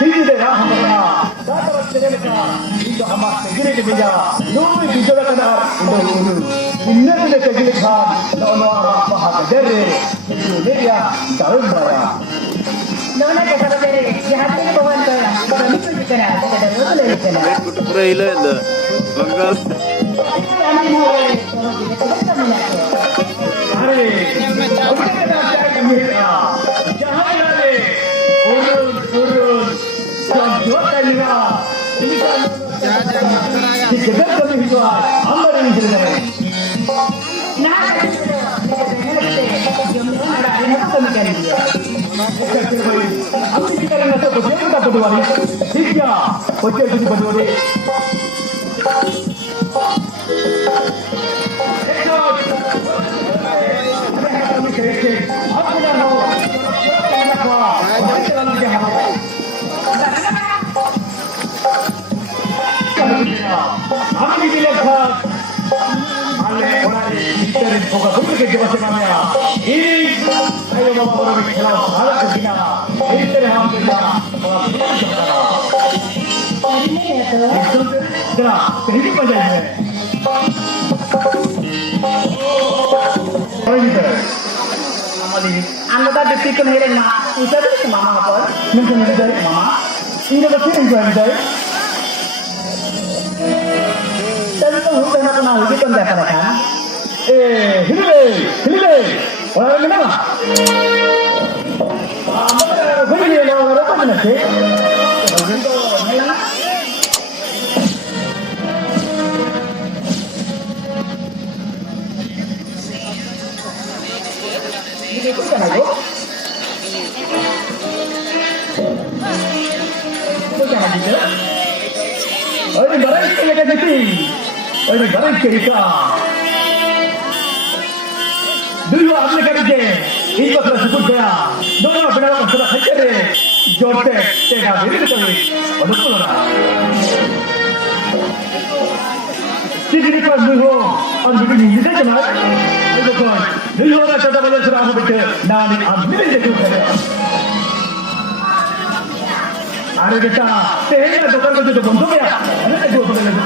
Tinggi deh lah hampa. Datang segera itu hampa segera ke bija. Nunggu bicara kena itu. Inna bila segera kan, nono apa hak dere. Itu dia tahu saya. Nona ke sana dere, jahat ni bawa kaya. Kami tu juga ada, ada dua lagi kena. Pura hilang dah. Banggal. Hari, okey kita kami jahat lagi. Urun, dua kali lah. Kita kami hidup, ambil ini saja. Nah, ada kami kali dia. Aku kita nak tu betul tak betul ni? Tiga, betul tu betul ni. Aku dah tahu. Kami bila kan, ane orang ini bukan bukan kerja macam mana? Ini ayo bawa orang ini kalau harus kerja, ini terham kerja, bawa kerja. Itu dah, ini macam ni. Apa ini? Anda dah dipikir ni mah, itu tu mama apa? Mungkin ini dari mama. Ini dah macam ini dari. Tentu hutan aku nak lagi kan dapat kan? Hile, orang mana? Hile, orang apa mana sih? Ini tu kan aku? Itu kan aku? Ini barang kita yang jadi. Ini barang kita. Dulu आपने कर दिए, इस वक्त सुकुट गया, दोनों बिना वक्त सुना खच्चे रे, जोड़ते, तेरा भी नहीं कभी, और उसको लगा। Sini pas dulu, ambil ini jadi cuma, itu kan, dulu orang kata banyak surat aku baca, nani ambil ini jadi cuma. Ada kita, tehnya dokter itu tu benda ya, ada tu benda itu.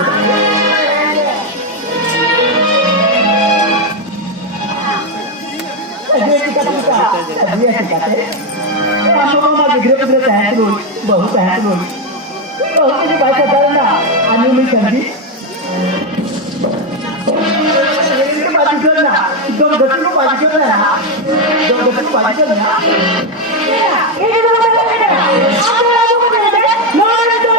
Dia kita, apa mama gerek tahan dulu, bahu tahan dulu. Bahu ini baca karena anu ni canggih. Ini baca karena, dom betul baca karena, dom betul baca karena. Ini dulu betul. Apa lagi betul? Nomor itu.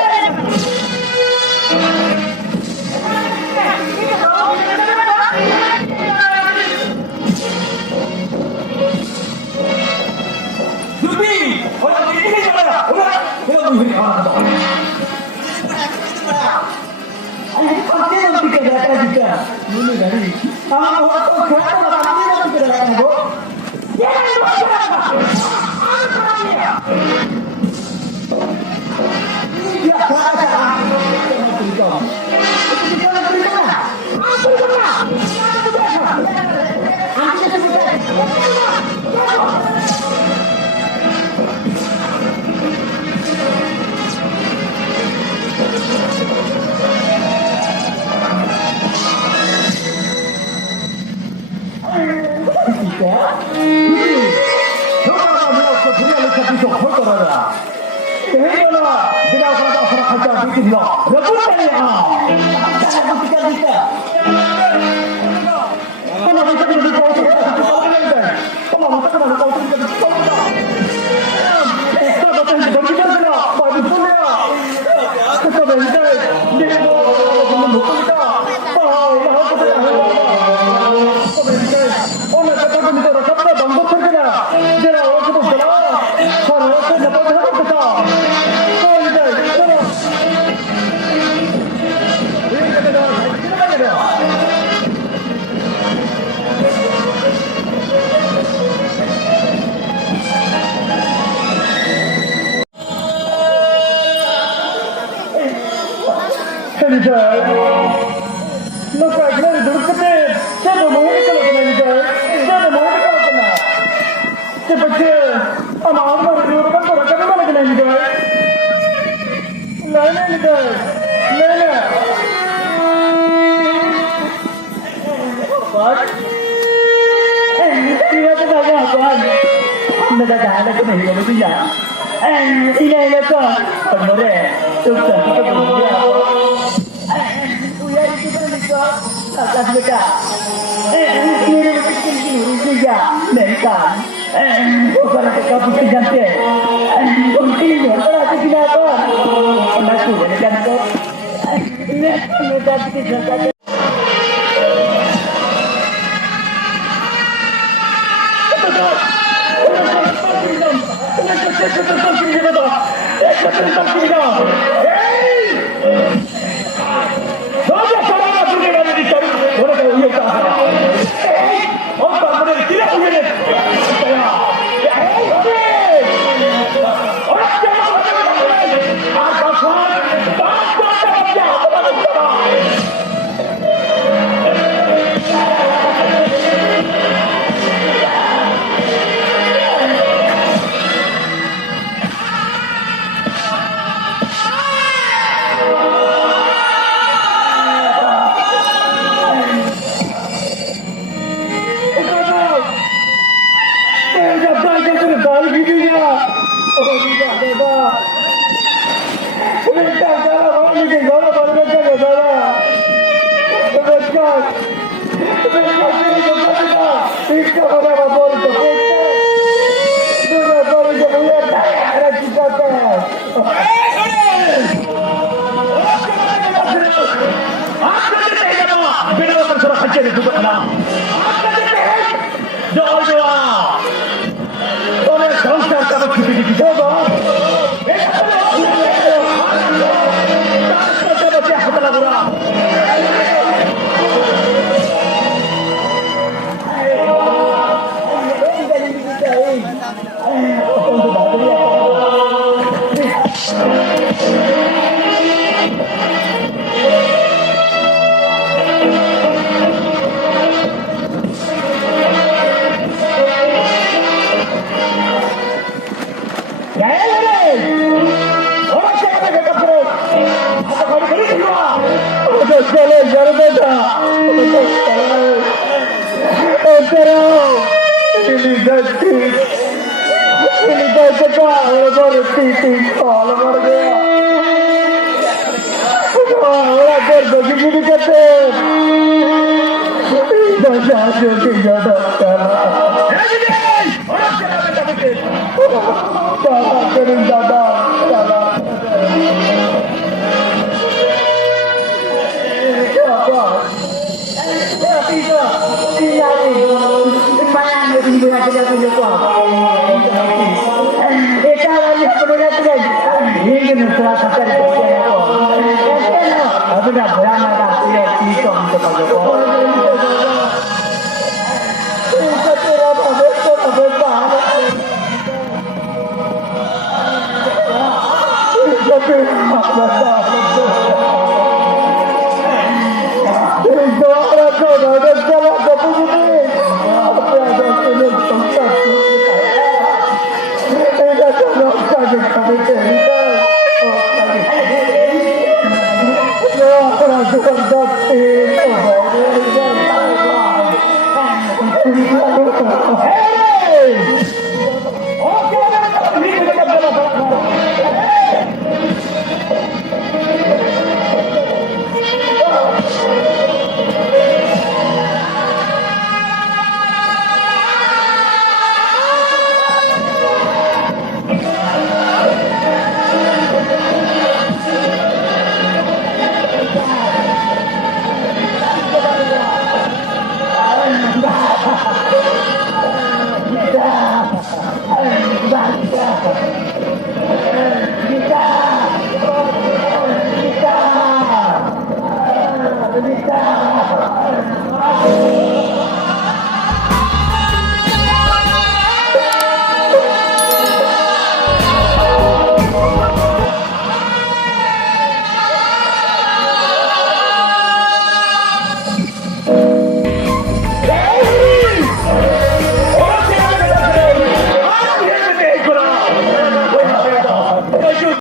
Nana. What? Tidak ada apa-apa. Nagdadaan ako na hiyo niya. Inay ko. Pagmore, tuksan ko pagmore ako. Kuya, ito ba nito? Akas mo ka. Meron mo kinurus niya. Mentan. Para kapag pinante. Kung sino, para sa ginagawa. Nakuha na dyan ko. Ano dati kinurus?